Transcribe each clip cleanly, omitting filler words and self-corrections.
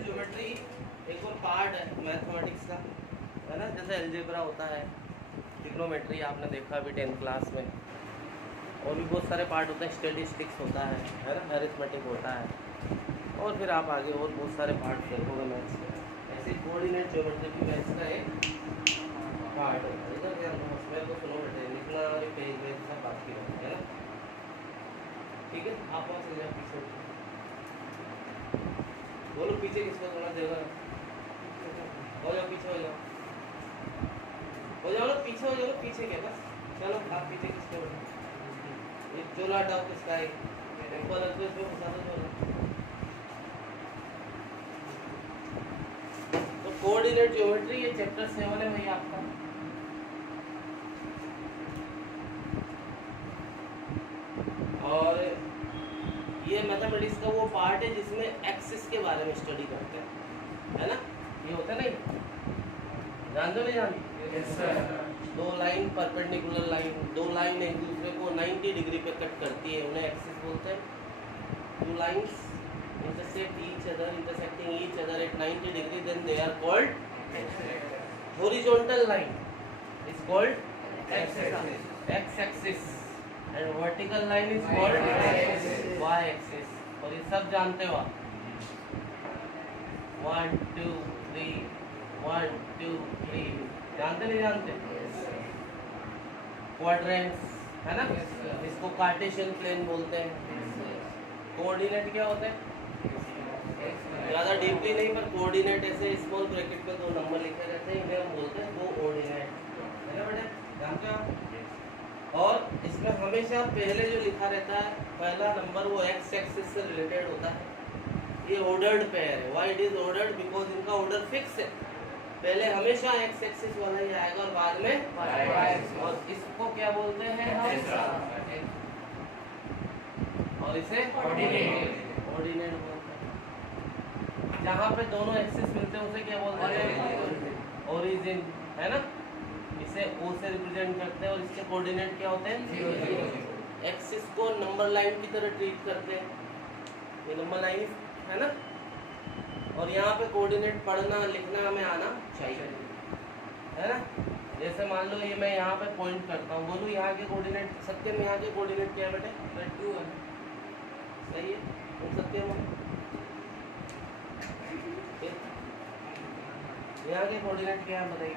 Coordinate geometry एक और part है मैथमेटिक्स का, है ना। जैसे अलजेब्रा होता है, ट्रिग्नोमेट्री आपने देखा अभी 10th क्लास में, और भी बहुत सारे पार्ट होते हैं, स्टैटिस्टिक्स होता है ना, अरिथमेटिक होता है, और फिर आप आगे और बहुत सारे पार्ट देखोगे मैथ्स में। ऐसे कोऑर्डिनेट ज्योमेट्री भी मैथ्स का एक पार्ट होता है। इधर ध्यान दो, मेरे को सुनो बेटे, लिखना पेज में सब बात की बात है ना, ठीक है। आप वहाँ चले जाओ पीछे, बोलो पीछे किसको थोड़ा देगा, हो जाओ पीछे, हो जाओ ना, पीछे हो जाओ, पीछे क्या बस, चलो आप पीछे किसको, ये चोला हटाओ किसका है, ऊपर रख दो, इसमें घुसा दो चोला। तो कोऑर्डिनेट ज्योमेट्री ये चैप्टर 7 है भाई आपका। और ये मैथमेटिक्स का वो पार्ट है जिसमें एक्सिस के बारे में स्टडी करते हैं, है ना। ये होता है नहीं, जानते हो नहीं जानते? Yes, sir. दो लाइन परपेंडिकुलर लाइन, दो लाइन एक दूसरे को 90 डिग्री पे कट करती है, उन्हें एक्सिस बोलते हैं। Two lines intersect each other, intersecting each other at 90 degree, then they are called horizontal line is called x-axis and vertical line is called y-axis। और ये सब जानते हो आप, 1 2 3 1 2 3 जानते नहीं जानते? क्वाड्रेंट्स, है ना, इसको कार्टेशियन प्लेन बोलते हैं। कोऑर्डिनेट क्या होते हैं? ज़्यादा डीपली नहीं, पर कोऑर्डिनेट ऐसे स्मॉल ब्रैकेट में 2 नंबर लिखे रहते हैं, इन्हें हम बोलते हैं कोऑर्डिनेट, है ना बेटे, जानते हो आप। और इसमें हमेशा पहले जो लिखा रहता है पहला नंबर वो एक्स एक्सिस से रिलेटेड होता है। ये ऑर्डर्ड पेयर है। Why it is ordered? Because इनका ऑर्डर फिक्स है। पहले हमेशा एक्स एक्सिस वाला ही आएगा और बाद में y। और इसको क्या बोलते हैं हम? और इसे ऑर्डिनेट बोलते हैं। जहाँ पे दोनों एक्सिस मिलते हैं उसे क्या बोलते हैं? ओरिजिन, है ना। इसे O से रिप्रेजेंट करते हैं और इसके कोऑर्डिनेट क्या होते हैं? एक्सिस को नंबर लाइन की तरह ट्रीट करते हैं, ये नंबर लाइन, है ना। और यहाँ पे कोऑर्डिनेट पढ़ना लिखना हमें आना चाहिए, है ना। जैसे मान लो ये मैं यहाँ पे पॉइंट करता हूँ, बोलूँ यहाँ के कोऑर्डिनेट, सत्यम यहाँ के कोऑर्डिनेट क्या है बेटे? 2 है, सही है। तो सत्यम यहाँ के कोऑर्डिनेट क्या है बताइए?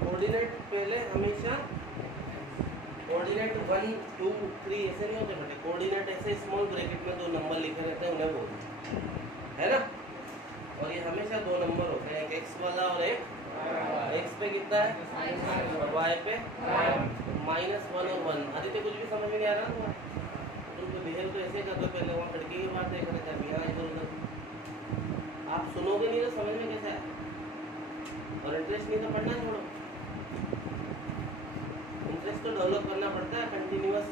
कोऑर्डिनेट पहले हमेशा कोऑर्डिनेट 1 2 3 ऐसे नहीं होते बेटे। कोऑर्डिनेट ऐसे स्मॉल ब्रैकेट में 2 नंबर लिखे रहते हैं, उन्हें बोलते हैं, है ना। और ये हमेशा 2 नंबर होते हैं, एक एक्स वाला और एक एक्स पे कितना है और वाई पे -1 और 1। आदित्य कुछ भी समझ में नहीं आ रहा ना तुम तो बिहेव तो ऐसे कर दो, पहले वहाँ खिड़की की बात देख रहे थे, अभी यहाँ इधर उधर। आप सुनोगे नहीं तो समझ में कैसे आए? और इंटरेस्ट नहीं तो पढ़ना छोड़ो। इंटरेस्ट तो डेवलप करना पड़ता है कंटिन्यूअस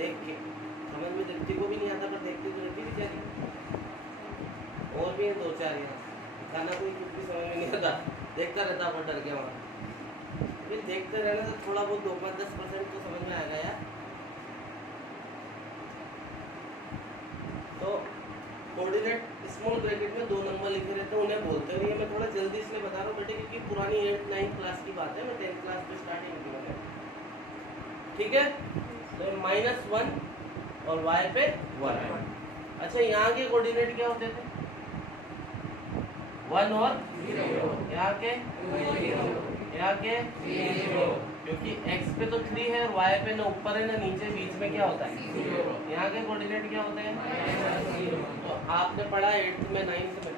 देख के। समझ में व्यक्ति को भी नहीं आता, पर देखते तो रहती बेचारी। और भी 2-4 यहाँ खाना कोई कुछ भी समझ में नहीं आता, देखता रहता है डर के वहाँ। फिर देखते रहने से थोड़ा बहुत 2-5-10% तो समझ में आएगा यार। तो कोऑर्डिनेट स्मॉल ब्रैकेट में 2 नंबर लिखे रहते हैं, उन्हें बोलते हैं। ये मैं थोड़ा जल्दी इसलिए बता रहा हूँ बेटे क्योंकि पुरानी 8-9 क्लास की बात है, मैं 10th क्लास पे स्टार्टिंग की मैंने, ठीक है। तो -1 और y पे 1। अच्छा, यहाँ के कोऑर्डिनेट क्या होते थे? 1 और 0। यहाँ के 0, क्योंकि x पे तो 3 है और y पे ना ऊपर है ना नीचे, बीच में क्या होता है? 0। यहाँ के कोऑर्डिनेट क्या होते हैं? -0। तो आपने पढ़ा 8th में 9th में,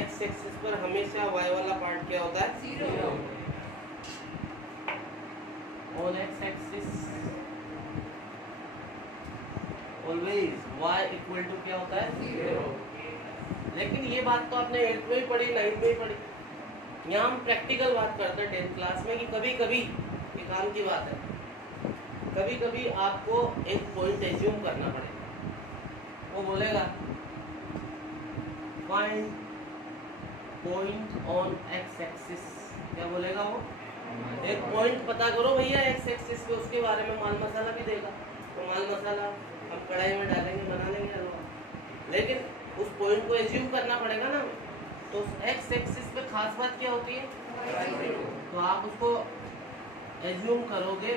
x एक्सिस पर हमेशा y वाला पार्ट क्या होता है? 0। और x axis always y equal to क्या होता है? 0। लेकिन ये बात तो आपने 8th में ही पढ़ी, 9th में ही पढ़ी। यहाँ हम प्रैक्टिकल बात करते हैं 10th क्लास में कि कभी कभी ये काम की बात है, कभी कभी आपको एक पॉइंट एज्यूम करना पड़ेगा। वो बोलेगा find point on x axis, क्या बोलेगा वो? एक पॉइंट पता करो भैया एक्स एक्सिस पे, उसके बारे में माल मसाला भी देगा। मसाला हम कढ़ाई में डालेंगे, बना लेंगे हलवा। लेकिन उस पॉइंट को एज्यूम करना पड़ेगा ना। तो एक्स एक्सिस पे खास बात क्या होती है, तो आप उसको एज्यूम करोगे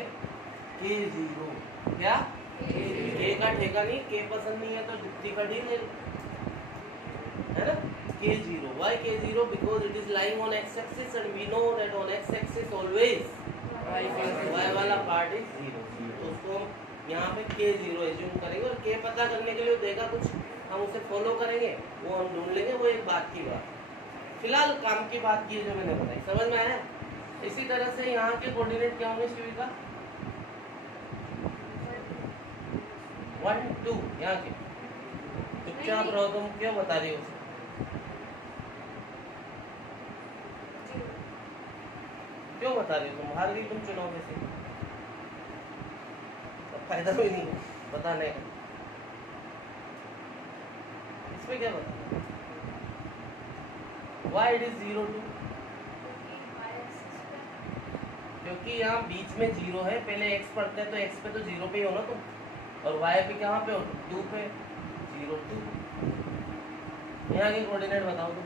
K0। क्या K का ठेका नहीं, K पसंद नहीं है तो जुत्ती का ढील है ना। K0, why K0? Because it is lying on x axis and we know that on x axis always y वाला पार्ट इज 0। तो उसको यहाँ पे K0 एज्यूम करेंगे और K पता करने के लिए देगा कुछ, हम उसे फॉलो करेंगे, वो हम ढूंढ लेंगे। वो एक बात की बात, फिलहाल काम की बात की जो मैंने बताई, समझ में आया। इसी तरह से यहाँ के कोऑर्डिनेट क्या होंगे शिविका? 1 2 यहाँ के। चुपचाप रहो, तुम क्यों बता रही हो? क्यों बता रही हो? तुम हार गई, तुम चुनाव में से, फायदा भी नहीं बताने का। इसमें क्या बता, why it is 0 2? क्योंकि यहाँ बीच में 0 है, पहले x पढ़ते हैं तो x पे तो 0 पे ही हो ना तुम, और y पे कहाँ पे हो? 2 पे, 0 2। यहाँ के कोऑर्डिनेट बताओ तुम।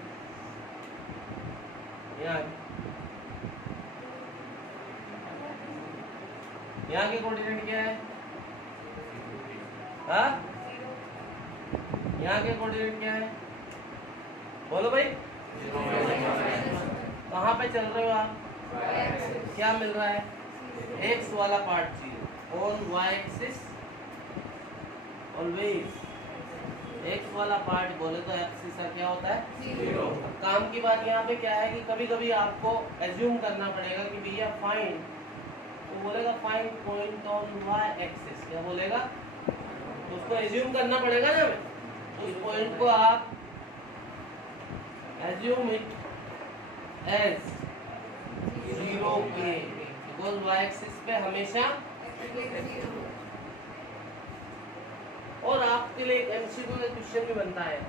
यहाँ के कोऑर्डिनेट क्या है? हाँ, यहाँ के कोऑर्डिनेट क्या है? बोलो भाई। कहाँ पे चल रहे हो आप? क्या मिल रहा है? x वाला part 0 on y axis always. x वाला पार्ट बोले तो एक्सिस का क्या होता है? 0। काम की बात यहाँ पे क्या है कि कभी कभी आपको एज्यूम करना पड़ेगा कि भैया फाइंड, तो बोलेगा find point on y axis. क्या बोलेगा? तो उसको एज्यूम करना पड़ेगा ना हमें। तो उस पॉइंट को आप assume it as 0K, because y axis पे हमेशा। और आपके लिए एक एमसीक्यू का क्वेश्चन भी बनता है,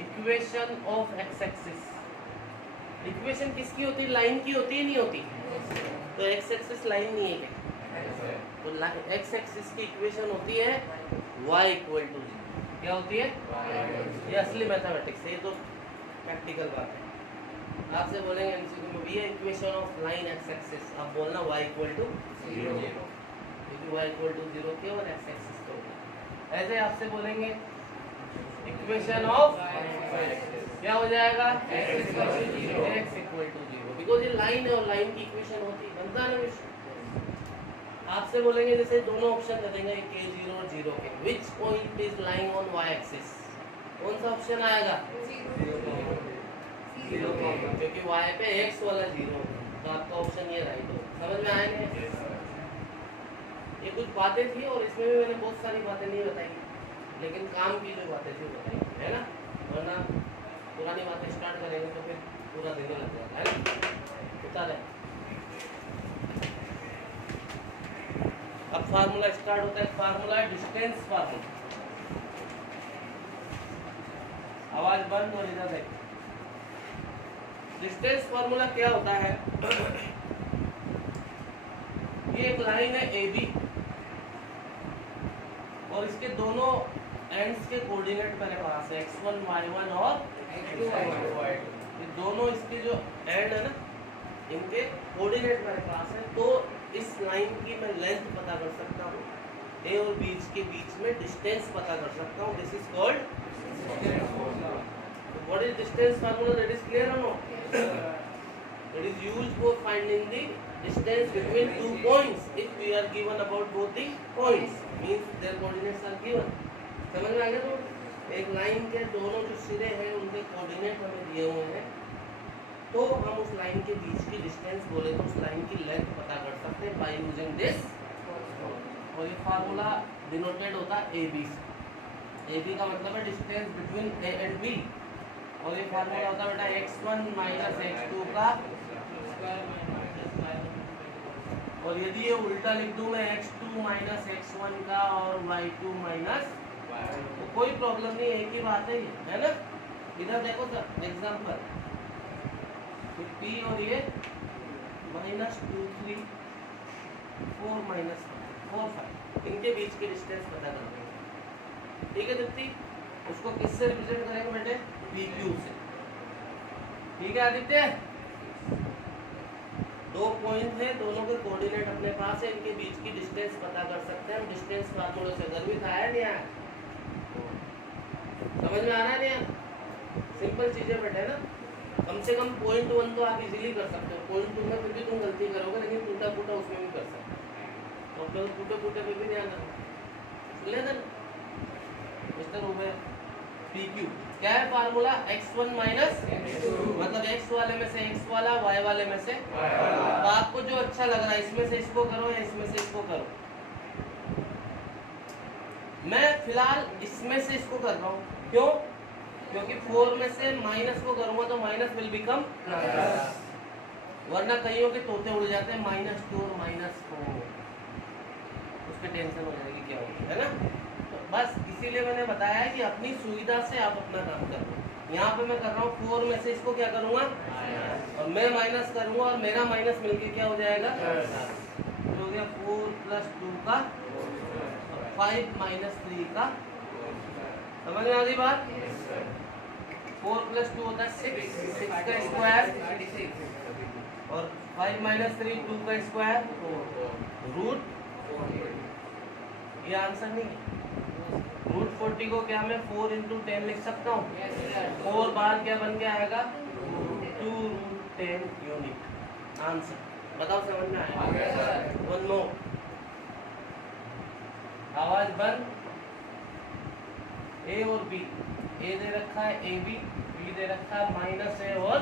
equation of x axis. Equation किसकी होती है? लाइन की होती है, नहीं होती? तो एक्स एक्सिस लाइन नहीं है क्या? तो एक्स एक्सिस की इक्वेशन होती है y इक्वल टू 0। क्या होती है? ये असली मैथमेटिक्स है, ये तो प्रैक्टिकल बात है। आपसे बोलेंगे एमसीक्यू में भी equation of line x axis, आप बोलना y इक्वल टू 0, क्योंकि y इक्वल टू 0 के और एक्स एक्सिस तो ऐसे आपसे बोलेंगे इक्वेशन ऑफ क्या हो जाएगा? x इक्वल टू 0, बिकॉज ये लाइन है और लाइन की इक्वेशन होती है, बनता है ना। आपसे बोलेंगे जैसे दोनों ऑप्शन दे देंगे K0 और 0 के, which point is lying on y axis, कौन सा ऑप्शन आएगा? 0, क्योंकि y पे x वाला 0, तो आपका ऑप्शन ये राइट हो। समझ में आएंगे? ये कुछ बातें थी और इसमें भी मैंने बहुत सारी बातें नहीं बताई, लेकिन काम की जो बातें थी बताई, है ना। वरना पुरानी बातें स्टार्ट करेंगे तो फिर पूरा दिन लग जाएगा, है ना। उतार है। अब फार्मूला स्टार्ट होता है। फार्मूला है डिस्टेंस फार्मूला। आवाज बंद और इधर देख। डिस्टेंस फार्मूला क्या होता है? ये एक लाइन है AB और इसके दोनों एंड्स के कोऑर्डिनेट मेरे पास है x1 y1 और x2 y2। ये दोनों इसके जो एंड है ना, इनके कोऑर्डिनेट मेरे पास है। तो इस लाइन की मैं लेंथ पता कर सकता हूँ, A और B के बीच में डिस्टेंस पता कर सकता हूँ। This is called what is distance formula? That is clear और no? It is used for finding the distance between two points if we are given about both the points, means their coordinates are given। समझ में आ गया? तो एक line के दोनों जो सिरे हैं उनके कोऑर्डिनेट हमें दिए हुए हैं, तो हम उस लाइन के बीच की डिस्टेंस बोले तो उस लाइन की लेंथ पता कर सकते हैं बाय यूजिंग दिस। और ये फार्मूला डिनोटेड होता है AB से। AB का मतलब है distance between A and B, और ये फार्मूला होता है बेटा x1 माइनस x2 का। और यदि ये उल्टा लिख दूं मैं x2 माइनस x1 का और y2 माइनस, तो कोई प्रॉब्लम नहीं, एक ही बात है ये, है ना। इधर देखो सर एग्जांपल, तो p और ये -2 3 4 -5 4 5 इनके बीच की डिस्टेंस पता कर देंगे। ठीक है दीप्ति, उसको किससे रिप्रेजेंट करेंगे बेटे? PQ से। ठीक है आदित्य, दो पॉइंट है, दोनों के कोऑर्डिनेट अपने पास है, इनके बीच की डिस्टेंस पता कर सकते हैं हम डिस्टेंस फार्मूले से। गर्भित आया नहीं आया? समझ में आ रहा है नहीं आया? सिंपल चीजें बेटे ना, कम से कम पॉइंट 1 तो आप इजीली कर सकते हो, पॉइंट 2 में फिर भी तुम गलती करोगे, लेकिन टूटा फूटा उसमें भी कर सकते हो। तो अपने टूटे फूटे पे भी ध्यान रखो। ले देना मिस्टर उबे। PQ क्या है फार्मूला? x1 माइनस मतलब x वाले में से x वाला, y वाले में से तो आपको जो अच्छा लग रहा है इसमें से इसको करो या इसमें से इसको करो। मैं फिलहाल इसमें से इसको कर रहा हूँ, क्यों? क्योंकि 4 में से माइनस को करूंगा तो माइनस विल बिकम प्लस, वरना कईयों के तोते उड़ जाते हैं -2 और -4, उस पर टेंशन हो जाएगी क्या होगा, है ना? तो बस इसीलिए मैंने बताया है कि अपनी सुविधा से आप अपना काम करो। यहाँ पे मैं कर रहा हूँ 4 में से इसको क्या करूँगा और मैं माइनस करूँगा और मेरा माइनस मिलके क्या हो जाएगा? हो गया 4 + 2 का 5 - 3 का। समझ में आ गई बात? 4 + 2 होता है 6 का स्क्वायर और 5 - 3 2 का स्क्वायर, रूट। ये आंसर नहीं है। रूट 40 को क्या मैं 4 × 10 लिख सकता हूँ? 4 बार क्या बन के आएगा? 2√10 यूनिट। आंसर बताओ, समझ में आया? 1 more। आवाज बंद। A और B, A दे रखा है AB, B दे रखा है -A और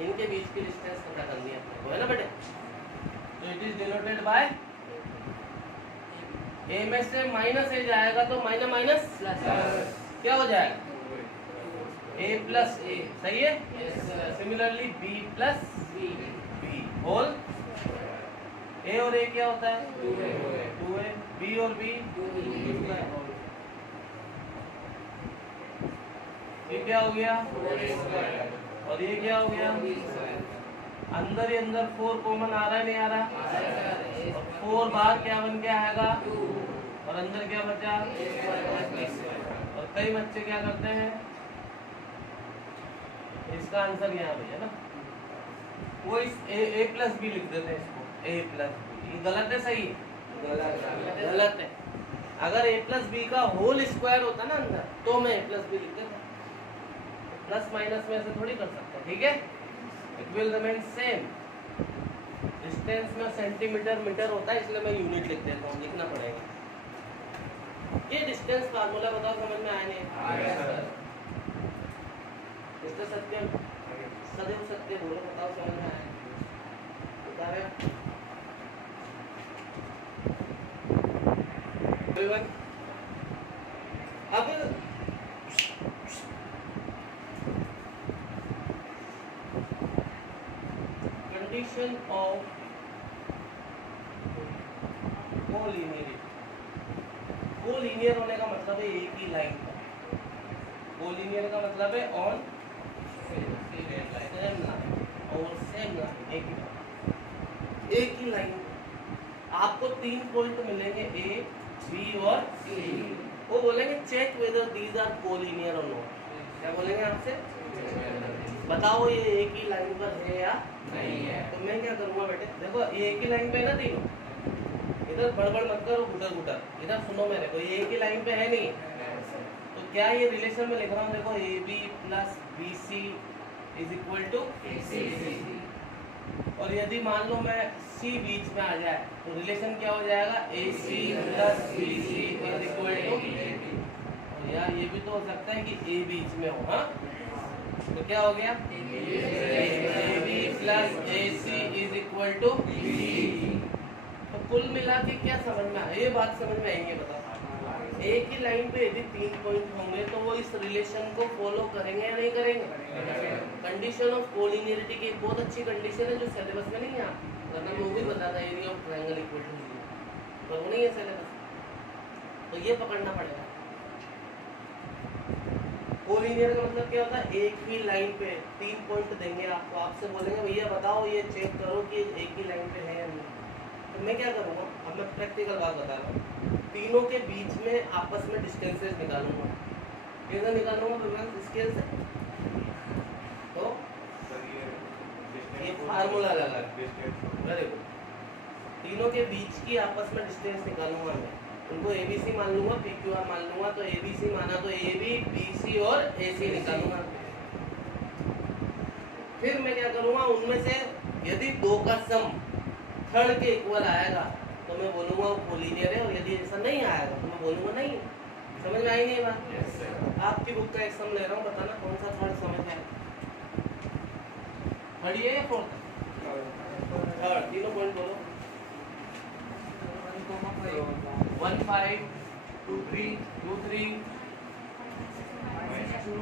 इनके बीच की डिस्टेंस पता करनी है अपने को, है ना बेटे? तो it is denoted by A में से -A जाएगा तो माइनस क्या हो जाएगा? A + A, सही है? Similarly B + B whole. A और A क्या होता है? 2A। B और B 2A। ये क्या हो गया? और ये क्या हो गया? अंदर ही अंदर 4 कॉमन आ रहा है नहीं आ रहा? और 4 बार क्या बन के आएगा? और अंदर क्या बचा? और कई बच्चे क्या करते हैं, इसका आंसर यहाँ पे है ना, वो इस A + B लिख देते हैं इसको, A + B। ये गलत है सही है? गलत है। अगर A + B का होल स्क्वायर होता ना अंदर तो मैं A + B लिख देता, प्लस माइनस में ऐसे थोड़ी कर सकते हैं। ठीक है, it will remain same. Distance में सेंटीमीटर मीटर होता है, इसलिए मैं यूनिट लिख देता हूँ, लिखना पड़ेगा। ये डिस्टेंस फार्मूला बताओ, समझ में आया नहीं? मिस्टर सत्यम, सदैव सत्य बोलो, बताओ समझ में आया? बता रहे अब कंडीशन ऑफ कोलिनियरिटी। कोलिनियर होने का मतलब है एक ही लाइन का। कोलिनियर का मतलब है ऑन सेम लाइन और सेम लाइन, एक ही लाइन। आपको 3 पॉइंट मिलेंगे A, B और C। वो बोलेंगे check whether these are collinear और नॉट। क्या बोलेंगे आपसे? बताओ ये एक ही लाइन पर है या नहीं है। तो मैं क्या करूँगा बेटे, देखो ये एक ही लाइन पे है ना तीनों, इधर बड़बड़ मत करो, गुटर गुटर, इधर सुनो मेरे को, ये एक ही लाइन पे है नहीं। तो क्या ये रिलेशन में लिख रहा हूँ, देखो AB + BC = AC। और यदि मान लो मैं C बीच में आ जाए तो रिलेशन क्या हो जाएगा? AC + BC = AB। और यार ये भी तो हो सकता है कि A बीच में हो, हाँ? तो क्या हो गया? AB + AC = BC। तो कुल मिला के क्या समझ में आया? ये बात समझ में आएंगे बताओ? एक ही लाइन पे यदि 3 पॉइंट होंगे तो वो इस रिलेशन को फॉलो करेंगे या नहीं करेंगे? कंडीशन ऑफ कोलिनियरिटी की एक बहुत अच्छी कंडीशन है जो सिलेबस में नहीं है, वरना वो भी बताता है area of triangle equal to 0, पर वो नहीं है सिलेबस, तो ये पकड़ना पड़ेगा। कोलिनियर का मतलब क्या होता है? एक ही लाइन पे 3 पॉइंट देंगे आपको, आपसे बोलेंगे भैया बताओ ये चेक करो कि एक ही लाइन पे है या नहीं। तो तो मैं क्या करूँगा, अब मैं प्रैक्टिकल बात बता रहा हूँ, तीनों के बीच में आपस में डिस्टेंसेस निकालूंगा। कैसे निकालूंगा तो स्केल से, तो ये फार्मूला लगा, वेरी गुड। तीनों के बीच की आपस में डिस्टेंस निकालूंगा मैं, उनको ABC मान लूंगा, PQR मान लूंगा, तो ABC माना तो AB, BC और AC निकालूंगा। फिर मैं क्या करूँगा, उनमें से यदि दो का सम थर्ड के इक्वल आएगा तो मैं बोलूँगा वो कोलिनियर है, और यदि ऐसा नहीं आएगा तो मैं बोलूँगा नहीं। समझ में आई नहीं बात? yes, आपकी बुक का एक सम ले रहा हूँ, बताना कौन सा थर्ड समझ में आएगा। थर्ड है या फोर्थ? थर्ड। तीनों पॉइंट बोलो। 1 5 2 3 2 3 -2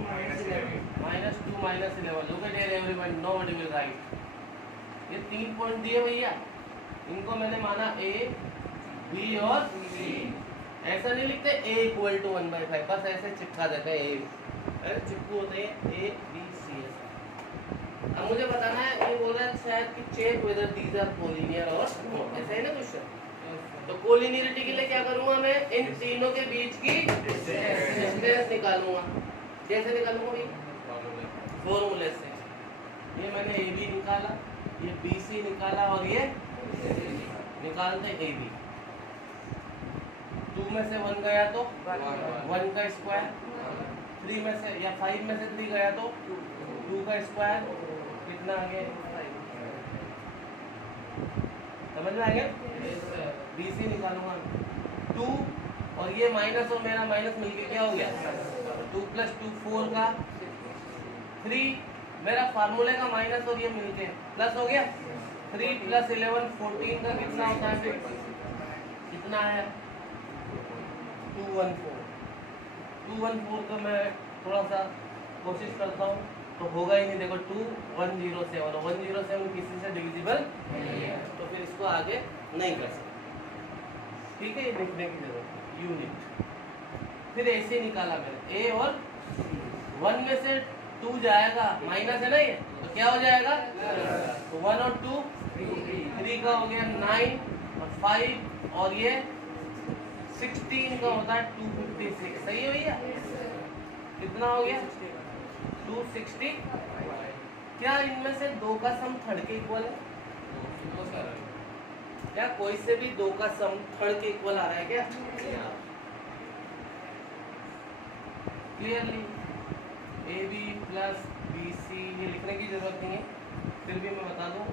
-11। Look at here everyone, nobody will write। ये 3 पॉइंट दिए भैया, इनको मैंने माना A, B और C। ऐसा नहीं लिखते A = 1/5, बस ऐसे चिपका देते हैं A, अरे चिपकू होते हैं A B C। अब मुझे बताना है, ये बोल रहा है शायद कि check whether these are collinear और नो, ऐसा है ना क्वेश्चन। तो कोलिनियरिटी के लिए क्या करूंगा मैं, इन तीनों के बीच की डिस्टेंस निकालूंगा। कैसे निकालूंगा भाई? फॉर्मूले से। ये मैंने AB निकाला, ये BC निकाला और ये निकालते AB। 2 में से 1 गया तो 1 का स्क्वायर, 3 में से या 5 में से 3 गया तो 2 का स्क्वायर, कितना आ गया? समझ में आ गया? BC निकालूंगा 2, और ये माइनस और मेरा माइनस मिलके क्या हो गया? 2 + 2 4 का 3, मेरा फार्मूले का माइनस और ये मिलके प्लस हो गया। 3 + 11 14 का कितना होता है? कितना है? 214। 214 का मैं थोड़ा सा कोशिश करता हूँ तो होगा ही नहीं। देखो 2107, 107 किसी से डिविजिबल नहीं है, तो फिर इसको आगे नहीं कर सकते। ठीक है, ये लिखने की जरूरत। यूनिट। फिर ऐसे निकाला मैंने A और 1 में से 2 जाएगा, माइनस है ना ये, तो क्या हो जाएगा? तो 1 और 2 3 का हो गया 9 और 5 और ये 16 का होता है 256। सही है भैया? कितना हो गया? 260। क्या इनमें से 2 का सम थर्ड के इक्वल है? क्या कोई से भी 2 का सम थर्ड के इक्वल आ रहा है क्या? क्लियरली AB + BC ये लिखने की जरूरत नहीं है, फिर भी मैं बता दूं,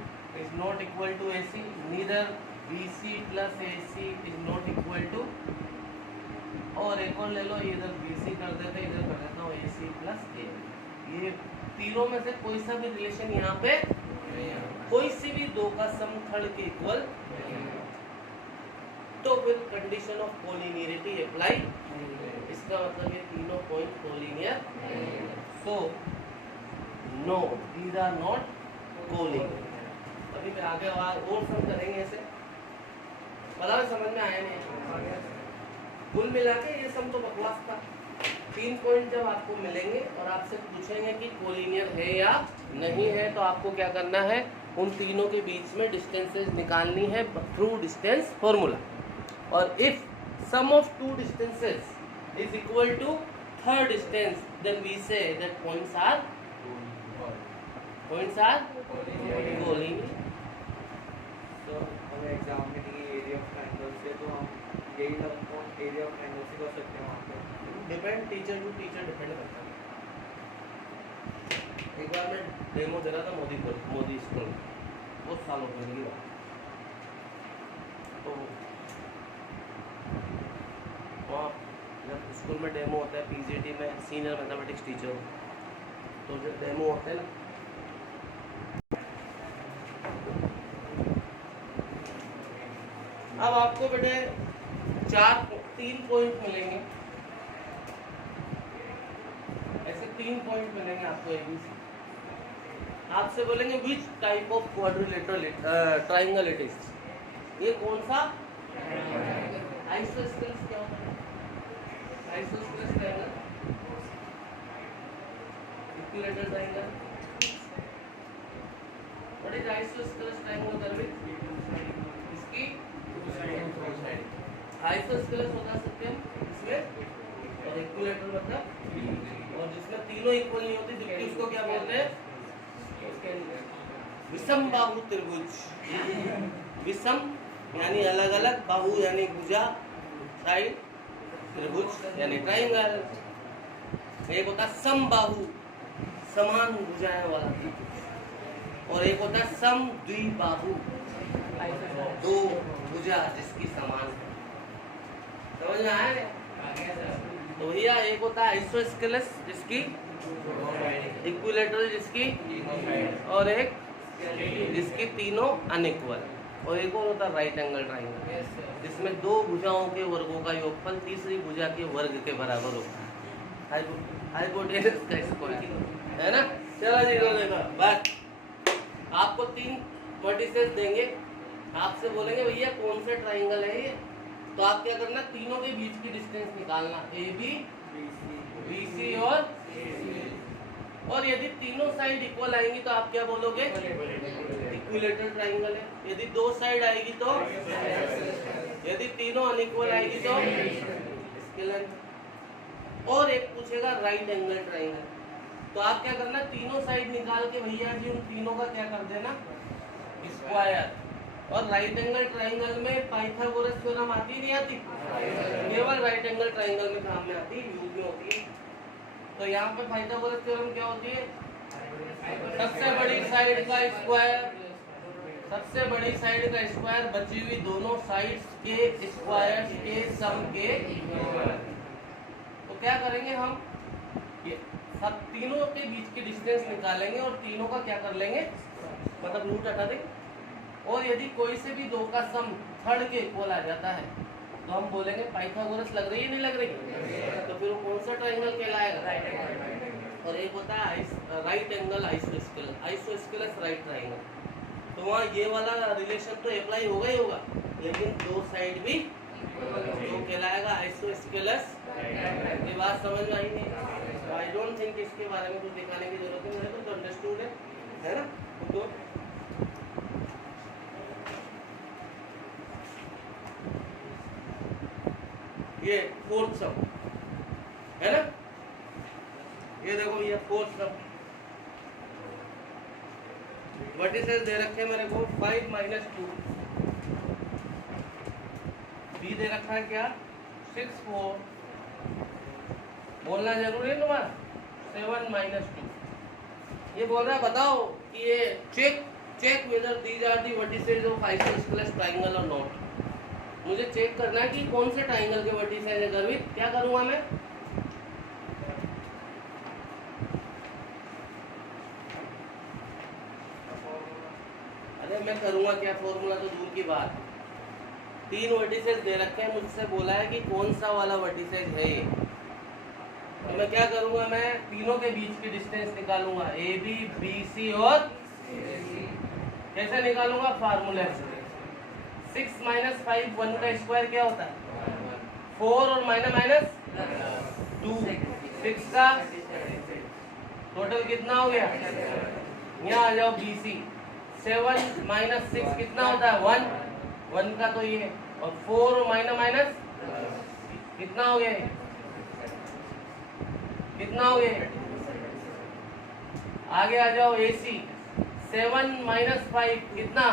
is not equal to AC, neither BC + AC is not equal to, और एक और ले लो, इधर BC कर देते, इधर कर देता हूँ AC + A। ये तीनों में से कोई सा भी रिलेशन यहाँ पे, कोई सी भी 2 का सम थर्ड के इक्वल, तो फिर कंडीशन ऑफ कोलिनियरिटी अप्लाई। इसका मतलब ये तीनों point collinear, so no these are not collinear. अभी मैं आगे और सम करेंगे ऐसे, पता है समझ में आया नहीं? कुल मिला के ये सम तो बकवास था। 3 पॉइंट जब आपको मिलेंगे और आपसे पूछेंगे कि कोलिनियर है या नहीं है, तो आपको क्या करना है, उन तीनों के बीच में डिस्टेंसेस निकालनी है थ्रू डिस्टेंस फॉर्मूला। और if sum of 2 distances is equal to third distance, then we say that points are collinear. तो हमें एग्जाम में नहीं एरिया ऑफ ट्रायंगल से, तो हम यही सब एरिया ऑफ ट्रायंगल से कर सकते हैं वहाँ पे। Depend, teacher to teacher depend करता है। एक बार मैं डेमो दे रहा था मोदी स्कूल, बहुत सालों पहले की बात, तो वहाँ जब स्कूल में डेमो होता है, PGT में सीनियर मैथमेटिक्स टीचर, तो जब डेमो होते हैं ना, अब आपको बेटे 3 पॉइंट मिलेंगे, ऐसे 3 पॉइंट मिलेंगे आपको ABC। आपसे बोलेंगे which type of quadrilateral triangle it is, ये कौन सा आइसोस्केलेस क्या होता है? Isosceles triangle, equilateral triangle. What is isosceles triangle? इसकी आइसोस्केलस बता सकते हैं इसमें, और इक्विलैटरल मतलब, और जिसमें तीनों इक्वल नहीं होती जबकि उसको क्या बोलते हैं, विषम बाहु त्रिभुज। विषम यानी अलग अलग, बाहु यानी भुजा साइड, त्रिभुज यानी ट्राइंगल। एक होता है समबाहु, समान भुजाएं वाला त्रिभुज, और एक होता है सम द्विबाहु, दो भुजा जिसकी समान है। समझ में आया? तो भैया एक होता है आइसोस्केलस जिसकी इक्विलैटरल जिसकी, और एक जिसकी तीनों अनइक्वल, और एक और होता है राइट एंगल ट्राइंगल जिसमें दो भुजाओं के वर्गों का योगफल तीसरी भुजा के वर्ग के बराबर होता है, हाइपोटेनस का स्क्वायर, है ना। चलो जी देखो बस, आपको 3 वर्टिसेस देंगे, आपसे बोलेंगे भैया कौन सा ट्राइंगल है ये, तो आप क्या करना, तीनों के बीच की डिस्टेंस निकालना, ए बी बी सी और यदि तीनों साइड इक्वल आएंगी तो आप क्या बोलोगे, इक्विलैटरल ट्राइंगल है। यदि दो साइड आएगी तो, यदि तीनों अनइक्वल आएगी तो स्केलर, और एक पूछेगा राइट एंगल ट्राइंगल, तो आप क्या करना, तीनों साइड निकाल के भैया जी उन तीनों का क्या कर देना, स्क्वायर। और राइट एंगल ट्राइंगल में पाइथागोरस थ्योरम आती नहीं आती, केवल राइट एंगल ट्राइंगल में काम में आती है, यूज में होती है। तो यहाँ पे पाइथागोरस थ्योरम क्या होती है, सबसे बड़ी साइड का स्क्वायर, सबसे बड़ी साइड का स्क्वायर बची हुई दोनों साइड्स के स्क्वायर्स के सम के। तो क्या करेंगे हम, ये सब तीनों के बीच की डिस्टेंस निकालेंगे और तीनों का क्या कर लेंगे, मतलब रूट हटा देंगे, और यदि कोई से भी दो का सम थर्ड के इक्वल आ जाता है तो हम बोलेंगे पाइथागोरस लग रही है नहीं लग रही, तो फिर वो कौन सा ट्राइंगल कहलाएगा, और एक होता है right angle isosceles, isosceles right triangle. तो वहाँ ये वाला रिलेशन तो अप्लाई होगा ही होगा, लेकिन दो साइड भी तो कहलाएगा आइसोस्केलस। ये बात समझ में आई नहीं, आई डोंट थिंक इसके बारे में कुछ दिखाने की जरूरत है, मेरे को तो अंडरस्टूड है ना। तो ये फोर्थ सम है ना, ये देखो ये फोर्थ सम, वर्टिसेस दे रखे मेरे को 5 - 2, बी दे रखा है क्या 6 4, बोलना जरूरी है तुम्हारा 7 - 2। ये बोल रहा है बताओ कि ये check whether these are the vertices of isosceles triangle और नॉट। मुझे चेक करना है कि कौन से ट्राइंगल के वर्टिसेस है गर्वित, क्या करूंगा मैं, अरे मैं करूंगा क्या, फॉर्मूला तो दूर की बात। 3 वर्टिसेस दे रखे हैं, मुझसे बोला है कि कौन सा वाला वर्टिसेस है ये, तो मैं क्या करूंगा, मैं तीनों के बीच की डिस्टेंस निकालूंगा, ए बी बी सी और कैसे निकालूंगा, फार्मूले से। 6 - 5 1 का स्क्वायर क्या होता है 4 और माइनस 2, 6 का टोटल कितना हो गया, यहाँ आ जाओ BC। 7 - 6 कितना होता है 1, 1 का तो ये, और 4 और माइनस कितना हो गया, कितना हो गया, आगे आ जाओ AC। 7 - 5 कितना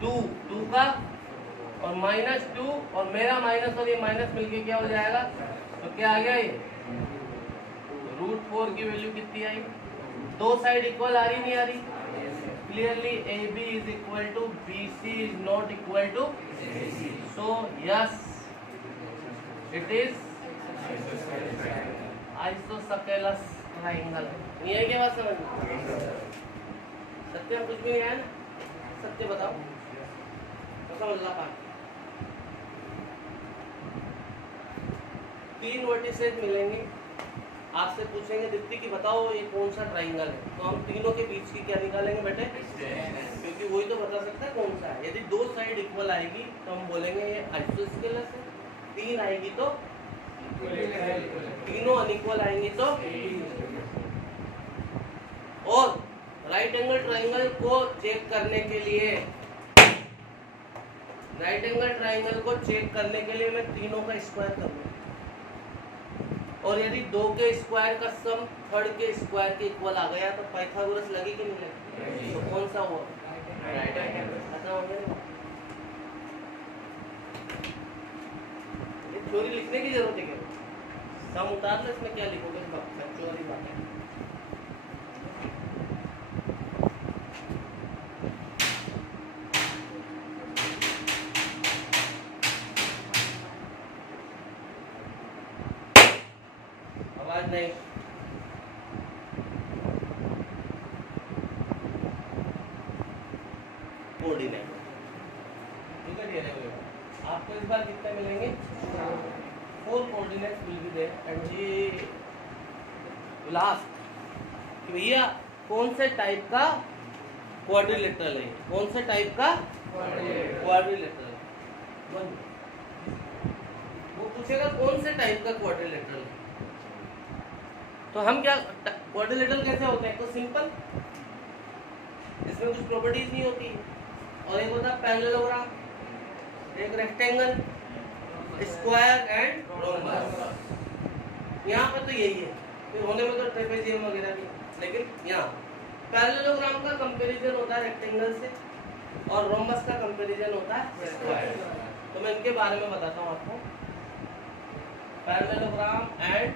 2, 2 का और -2, और मेरा माइनस और ये माइनस मिलके क्या हो जाएगा, तो क्या आ गया ये √4 की वैल्यू कितनी आई, दो साइड इक्वल आ रही नहीं आ रही, clearly AB is equal to BC is not equal to, so yes it is isosceles triangle. नहीं है क्या बात समझ में, सत्य में कुछ भी नहीं आया ना, सत्य बताओ तो समझ ला पा। 3 वर्टिसेस मिलेंगे, आपसे पूछेंगे दीप्ति की बताओ ये कौन सा ट्राइंगल है, तो हम तीनों के बीच की क्या निकालेंगे बेटे, क्योंकि वही तो बता सकता है कौन सा है। यदि दो साइड इक्वल आएगी तो हम बोलेंगे ये आइसोस्केलस है, 3 आएगी तो, तीनों अनइक्वल आएंगी तो, और राइट एंगल ट्राइंगल को चेक करने के लिए राइट एंगल ट्राइंगल को चेक करने के लिए मैं तीनों का स्क्वायर करूंगा, और यदि दो के स्क्वायर का सम थर्ड के स्क्वायर के इक्वल आ गया तो पाइथागोरस लगे कि नहीं लगे? तो कौन सा हुआ? Right angle. खत्म हो गया। ये थ्योरी लिखने की जरूरत है क्या? सम उतार लो, इसमें क्या लिखोगे? बच्चों वाली बात है। आवाज नहीं। कोऑर्डिनेट, ठीक है डियर एवरीवन, आपको इस बार कितने मिलेंगे? 4 coordinates will be there and ये विल आस्क कि भैया कौन से टाइप का क्वाड्रिलेटरल है, कौन से टाइप का क्वाड्रिलेटरल है। वो पूछेगा कौन से टाइप का क्वाड्रिलेटरल है। तो हम क्या, क्वाड्रिलेटरल कैसे होते हैं? तो सिंपल, इसमें कुछ प्रॉपर्टीज नहीं होती, और एक होता है पैरेललोग्राम, एक रेक्टेंगल, स्क्वायर एंड रोम्बस। यहाँ पर तो यही है, फिर होने में तो ट्रेपेजियम वगैरह भी, लेकिन यहाँ पैरेललोग्राम का कंपैरिजन होता है रेक्टेंगल से, और रोम्बस का कंपैरिजन होता है स्क्वायर। तो मैं इनके बारे में बताता हूँ आपको। पैरेललोग्राम एंड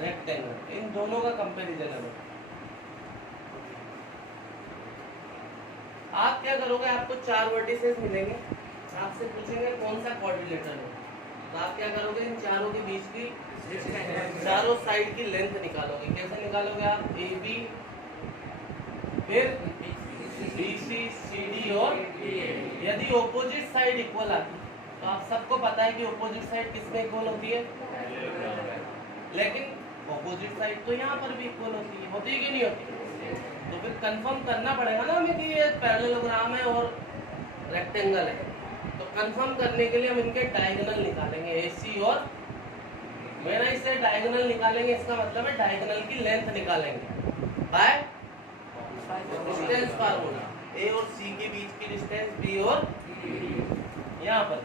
रेक्टेंगल, इन दोनों का कंपैरिजन है। आप क्या करोगे? आपको 4 वर्टिसेस मिलेंगे, आपसे पूछेंगे कौन सा क्वाड्रिलेटरल है, तो आप क्या करोगे? इन चारों के बीच की चारों साइड की लेंथ निकालोगे। कैसे निकालोगे आप? AB, फिर BC, CD और यदि ऑपोजिट साइड इक्वल आती, तो आप सबको पता है कि ऑपोजिट साइड किसमें इक्वल होती है? लेकिन ऑपोजिट साइड तो यहाँ पर भी इक्वल होती है, होती है कि नहीं होती? तो फिर कंफर्म करना पड़ेगा ना हमें कि ये पैरेललोग्राम है और रेक्टेंगल है। तो कंफर्म करने के लिए हम इनके डायगोनल निकालेंगे, AC और मैंने इसे डायगोनल निकालेंगे, इसका मतलब है डायगोनल की लेंथ निकालेंगे बाय डिस्टेंस फार्मूला। A और C के बीच की डिस्टेंस B और यहाँ पर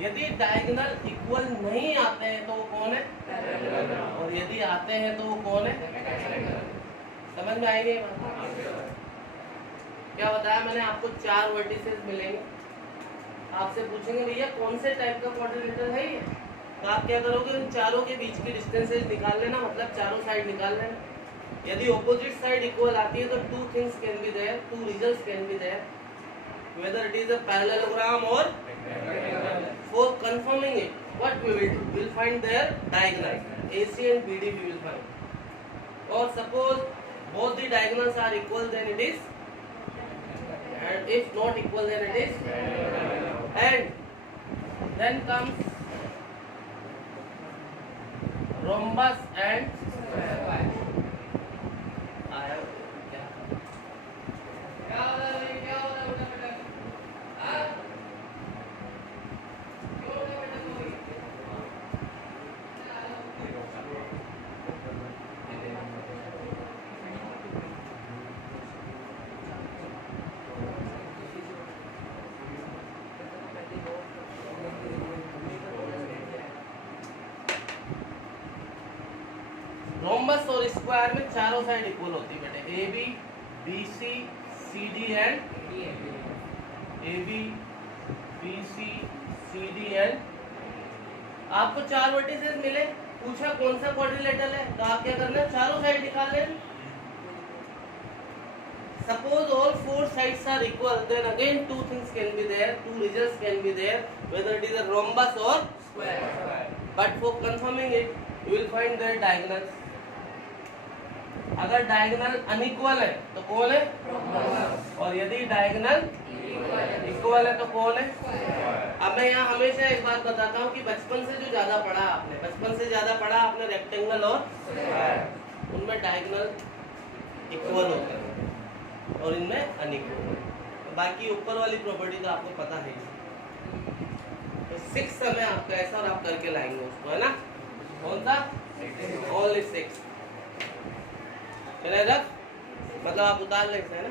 यदि डायगोनल इक्वल नहीं आते हैं तो वो कौन है? और यदि आते हैं तो वो कौन है? समझ में आएगी बात? क्या बताया मैंने आपको? 4 वर्टिसेस मिलेंगे, आपसे पूछेंगे भैया कौन से टाइप का क्वाड्रिलेटरल है ये, तो आप क्या करोगे? उन चारों के बीच की डिस्टेंसेस निकाल लेना, मतलब चारों साइड निकाल लेना। यदि ऑपोजिट साइड इक्वल आती है तो 2 things can be there, 2 results can be there, whether it is a parallelogram or for confirming it, what we will do? We will find their diagonal, AC and BD we will find. Or suppose both the diagonals are equal, then it is, and if not equal then it is, and then comes rhombus and square. Rhombus और square में चारों side equal होती है बेटे, AB, BC, CD and AB, BC, CD and आपको 4 vertices मिले, पूछा कौन सा क्वाड्रिलेटरल है, तो आप क्या करना है? चारों साइड निकाल लेना। Suppose all 4 sides are equal, then again 2 things can be there, 2 results can be there, whether it is a rhombus or square. But for confirming it, you will find their diagonals. अगर diagonal unequal है तो कौन है? और यदि diagonal equal है तो कौन है? अब मैं यहाँ हमेशा एक बात बताता हूँ कि बचपन से जो ज्यादा पढ़ा आपने, बचपन से ज्यादा पढ़ा आपने रेक्टेंगल और उनमें डायगोनल इक्वल होते हैं और इनमें अनइक्वल। बाकी ऊपर वाली प्रॉपर्टी तो आपको पता है। तो 6 समय आपका ऐसा और आप करके लाएंगे उसको, है ना? कौन सा? ओनली 6 मतलब आप उतार लेते हैं ना।